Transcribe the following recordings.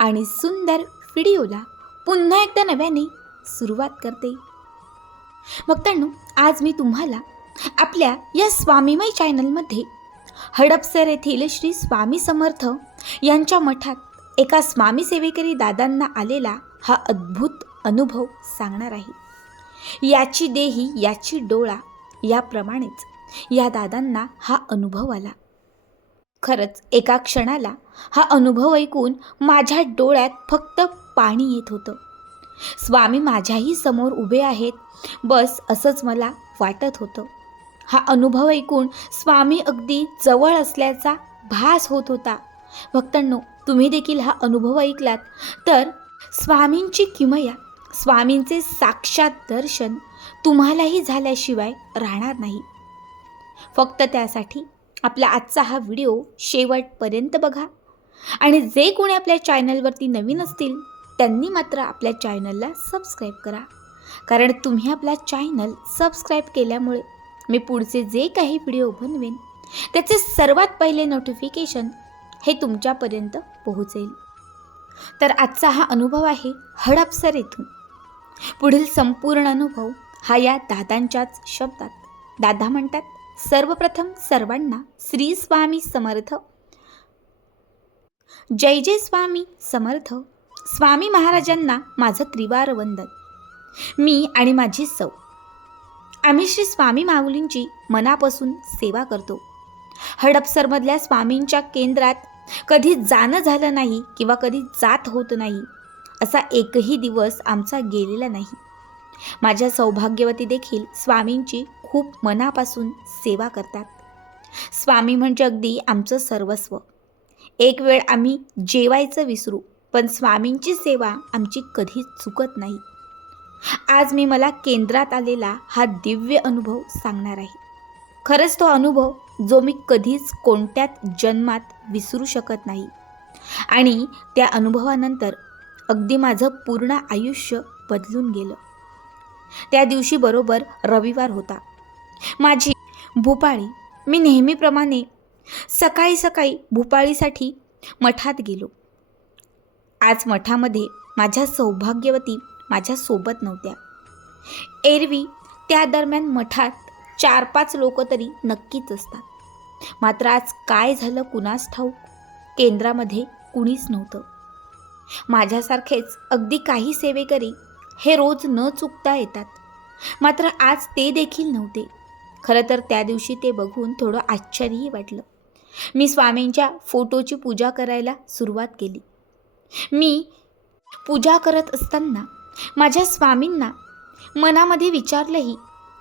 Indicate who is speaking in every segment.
Speaker 1: आणि सुंदर व्हिडिओला पुन्हा एकदा नव्याने सुरुवात करते. भक्तांनो आज मी तुम्हाला आपल्या या स्वामीमय चॅनलमध्ये हडपसर येथील श्री स्वामी समर्थ यांच्या मठात एका स्वामी सेवेकरी दादांना आलेला हा अद्भुत अनुभव सांगणार आहे. याची देही याची डोळा याप्रमाणेच या दादांना हा अनुभव आला. खरंच एका क्षणाला हा अनुभव ऐकून माझ्या डोळ्यात फक्त पाणी येत होतं. स्वामी माझ्याही समोर उभे आहेत बस असंच मला वाटत होतं. हा अनुभव ऐकून स्वामी अगदी जवळ असल्याचा भास होत होता. भक्तांनो तुम्ही देखील हा अनुभव ऐकलात तर स्वामींची किमया स्वामींचे साक्षात दर्शन तुम्हालाही झाल्याशिवाय राहणार नाही. फक्त त्यासाठी आपला आजचा हा व्हिडिओ शेवटपर्यंत बघा. आणि जे कोणी आपल्या चॅनलवरती नवीन असतील त्यांनी मात्र आपल्या चॅनलला सबस्क्राईब करा. कारण तुम्ही आपला चॅनल सबस्क्राईब केल्यामुळे मी पुढचे जे काही व्हिडिओ बनवेन त्याचे सर्वात पहिले नोटिफिकेशन हे तुमच्यापर्यंत पोहोचेल. तर आजचा हा अनुभव आहे हडपसर येथून. पुढील संपूर्ण अनुभव हा या दादांच्याच शब्दात. दादा म्हणतात सर्वप्रथम सर्वांना श्री स्वामी समर्थ. जय जय स्वामी समर्थ. स्वामी महाराजांना माझं त्रिवार वंदन. मी आणि माझी सौ. आम्ही श्री स्वामी माऊलींची मनापासून सेवा करतो. हडपसरमधल्या स्वामींच्या केंद्रात कधी जाणं झालं नाही किंवा कधी जात होत नाही असा एकही दिवस आमचा गेलेला नाही. माझ्या सौभाग्यवती देखील स्वामींची खूप मनापासून सेवा करतात. स्वामी म्हणजे अगदी आमचं सर्वस्व. एक वेळ आम्ही जेवायचं विसरू पण स्वामींची सेवा आमची कधीच चुकत नाही. आज मी मला केंद्रात आलेला हा दिव्य अनुभव सांगणार आहे. खरंच तो अनुभव जो मी कधीच कोणत्याच जन्मात विसरू शकत नाही. आणि त्या अनुभवानंतर अगदी माझं पूर्ण आयुष्य बदलून गेलं. त्या दिवशी बरोबर रविवार होता. माझी भूपाळी. मी नेहमीप्रमाणे सकाळी सकाळी भूपाळीसाठी मठात गेलो. आज मठामध्ये माझ्या सौभाग्यवती माझ्यासोबत नव्हत्या. एरवी त्या दरम्यान मठात चार पाच लोक तरी नक्कीच असतात. मात्र आज काय झालं कुणास ठाऊक? केंद्रामध्ये कुणीच नव्हतं. माझ्यासारखेच अगदी काही सेवेकरी हे रोज न चुकता येतात. मात्र आज ते देखील नव्हते. खरं तर त्या दिवशी ते बघून थोडं आश्चर्यही वाटलं. मी स्वामींच्या फोटोची पूजा करायला सुरुवात केली. मी पूजा करत असताना माझ्या स्वामींना मनामध्ये विचारलंही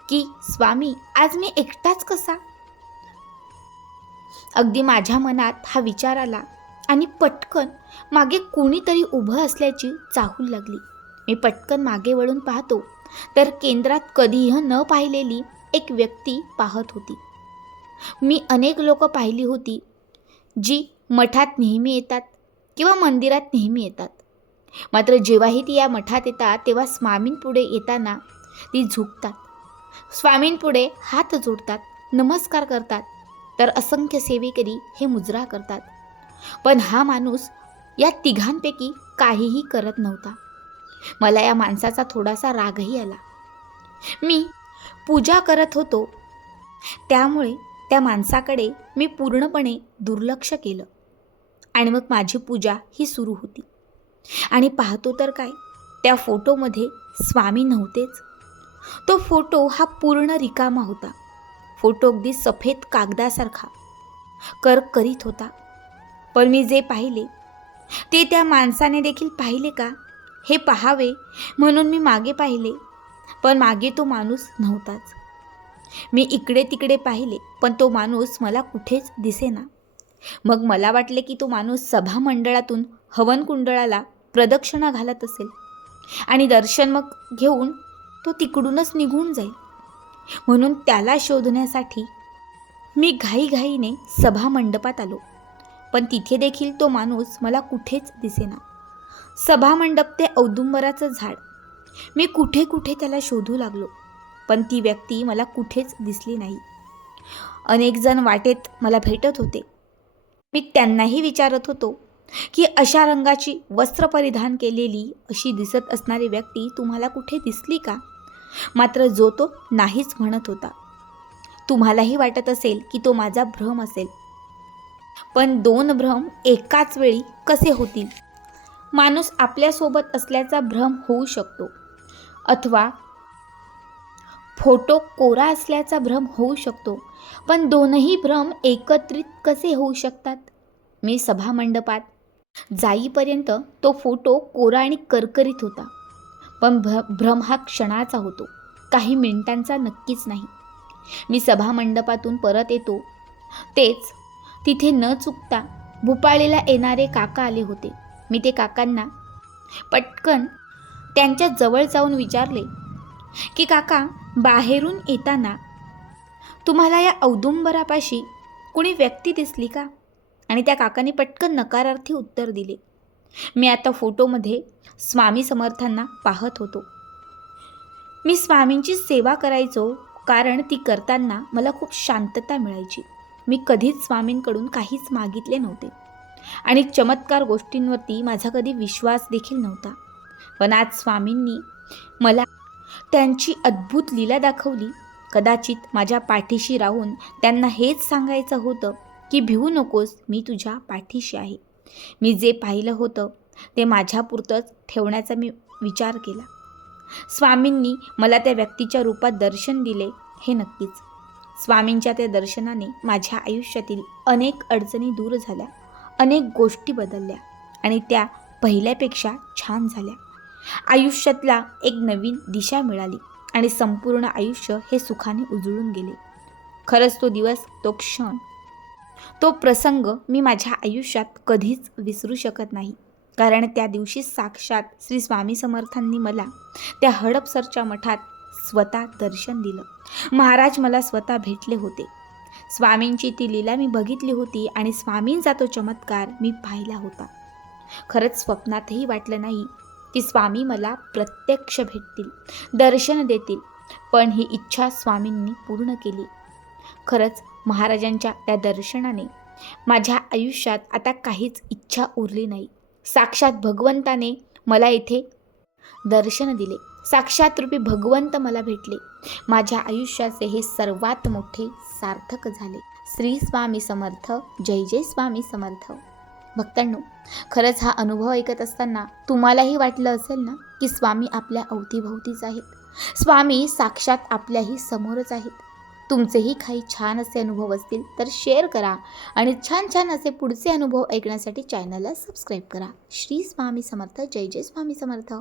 Speaker 1: की स्वामी आज मी एकटाच कसा? अगदी माझ्या मनात हा विचार आला आणि पटकन मागे कोणीतरी उभं असल्याची चाहूल लागली. मी पटकन मागे वळून पाहतो तर केंद्रात कधीही न पाहिलेली एक व्यक्ती पाहत होती. मी अनेक लोक पाहिली होती जी मठात नेहमी येतात किंवा मंदिरात नेहमी येतात. मात्र जेव्हाही ती या मठात येतात तेव्हा स्वामींपुढे येताना ती झुकतात. स्वामींपुढे हात जोडतात नमस्कार करतात तर असंख्य सेवेकरी हे मुजरा करतात. पण हा माणूस या तिघांपैकी काहीही करत नव्हता. मला या माणसाचा थोडासा रागही आला. मी पूजा करत होतो. त्यामुळे त्या माणसाकडे मी पूर्णपणे दुर्लक्ष केलं. आणि मग माझी पूजा ही सुरू होती. आणि पाहतो तर काय त्या फोटोमध्ये स्वामी नव्हतेच. तो फोटो हा पूर्ण रिकामा होता. फोटो अगदी सफेद कागदासारखा कर करीत होता. पण मी जे पाहिले ते त्या माणसाने देखील पाहिले का हे पहावे म्हणून मी मागे पाहिले. पण मागे तो माणूस नव्हताच. मी इकडे तिकडे पाहिले पण तो माणूस मला कुठेच दिसेना. मग मला वाटले की तो माणूस सभामंडळातून मंडळातून हवनकुंडळाला प्रदक्षिणा घालत असेल. आणि दर्शन मग घेऊन तो तिकडूनच निघून जाईल. म्हणून त्याला शोधण्यासाठी मी घाईघाईने सभामंडपात आलो. पण तिथे देखील तो माणूस मला कुठेच दिसेना. सभामंडप ते औदुंबराचं झाड. मी कुठे कुठे त्याला शोधू लागलो पण ती व्यक्ती मला कुठेच दिसली नाही. अनेक जण वाटेत मला भेटत होते. मी त्यांनाही विचारत होतो की अशा रंगाची वस्त्र परिधान केलेली अशी दिसत असणारी व्यक्ती तुम्हाला कुठे दिसली का? मात्र जो तो नाहीच म्हणत होता. तुम्हालाही वाटत असेल की तो माझा भ्रम असेल. पण दोन भ्रम एकाच वेळी कसे होतील? माणूस आपल्यासोबत असल्याचा भ्रम होऊ शकतो. अथवा फोटो कोरा असल्याचा भ्रम होऊ शकतो. पण दोनही भ्रम एकत्रित कसे होऊ शकतात? मी सभामंडपात जाईपर्यंत तो फोटो कोरा आणि करकरीत होता. पण भ्र भ्रम हा क्षणाचा होतो. काही मिनिटांचा नक्कीच नाही. मी सभामंडपातून परत येतो. तेच तिथे न चुकता भूपाळीला येणारे काका आले होते. मी ते काकांना पटकन त्यांच्या जवळ जाऊन विचारले की काका बाहेरून येताना तुम्हाला या औदुंबरापाशी कुणी व्यक्ती दिसली का? आणि त्या काकाने पटकन नकारार्थी उत्तर दिले. मी आता फोटोमध्ये स्वामी समर्थांना पाहत होतो. मी स्वामींची सेवा करायचो कारण ती करताना मला खूप शांतता मिळायची. मी कधीच स्वामींकडून काहीच मागितले नव्हते. आणि चमत्कार गोष्टींवरती माझा कधी विश्वास देखील नव्हता. पण आज स्वामींनी मला त्यांची अद्भुत लीला दाखवली. कदाचित माझ्या पाठीशी राहून त्यांना हेच सांगायचं होतं की भिवू नकोस मी तुझ्या पाठीशी आहे. मी जे पाहिलं होतं ते माझ्यापुरतंच ठेवण्याचा मी विचार केला. स्वामींनी मला त्या व्यक्तीच्या रूपात दर्शन दिले हे नक्कीच. स्वामींच्या त्या दर्शनाने माझ्या आयुष्यातील अनेक अडचणी दूर झाल्या अनेक गोष्टी बदलल्या आणि त्या पहिल्यापेक्षा छान झाल्या. आयुष्यातला एक नवीन दिशा मिळाली आणि संपूर्ण आयुष्य हे सुखाने उजळून गेले. खरंच तो दिवस तो क्षण तो प्रसंग मी माझ्या आयुष्यात कधीच विसरू शकत नाही. कारण त्या दिवशी साक्षात श्री स्वामी समर्थांनी मला त्या हडपसरच्या मठात स्वतः दर्शन दिलं. महाराज मला स्वतः भेटले होते. स्वामींची ती लीला मी बघितली होती आणि स्वामींचा तो चमत्कार मी पाहिला होता. खरंच स्वप्नातही वाटलं नाही की स्वामी मला प्रत्यक्ष भेटतील दर्शन देतील. पण ही इच्छा स्वामींनी पूर्ण केली. खरंच महाराजांच्या त्या दर्शनाने माझ्या आयुष्यात आता काहीच इच्छा उरली नाही. साक्षात भगवंताने मला इथे दर्शन दिले. साक्षात रूपी भगवंत मला भेटले. माझ्या आयुष्याचे हे सर्वात मोठे सार्थक झाले. श्री स्वामी समर्थ जय जय स्वामी समर्थ. भक्तांनो खरंच हा अनुभव ऐकत असताना तुम्हालाही वाटलं असेल ना की स्वामी आपल्या अवतीभोवतीच आहेत? स्वामी साक्षात आपल्याही समोरच आहेत. तुमचेही काही छान असे अनुभव असतील तर शेअर करा आणि छान छान असे पुढचे अनुभव ऐकण्यासाठी चॅनलला सबस्क्राईब करा. श्री स्वामी समर्थ. जय जय स्वामी समर्थ.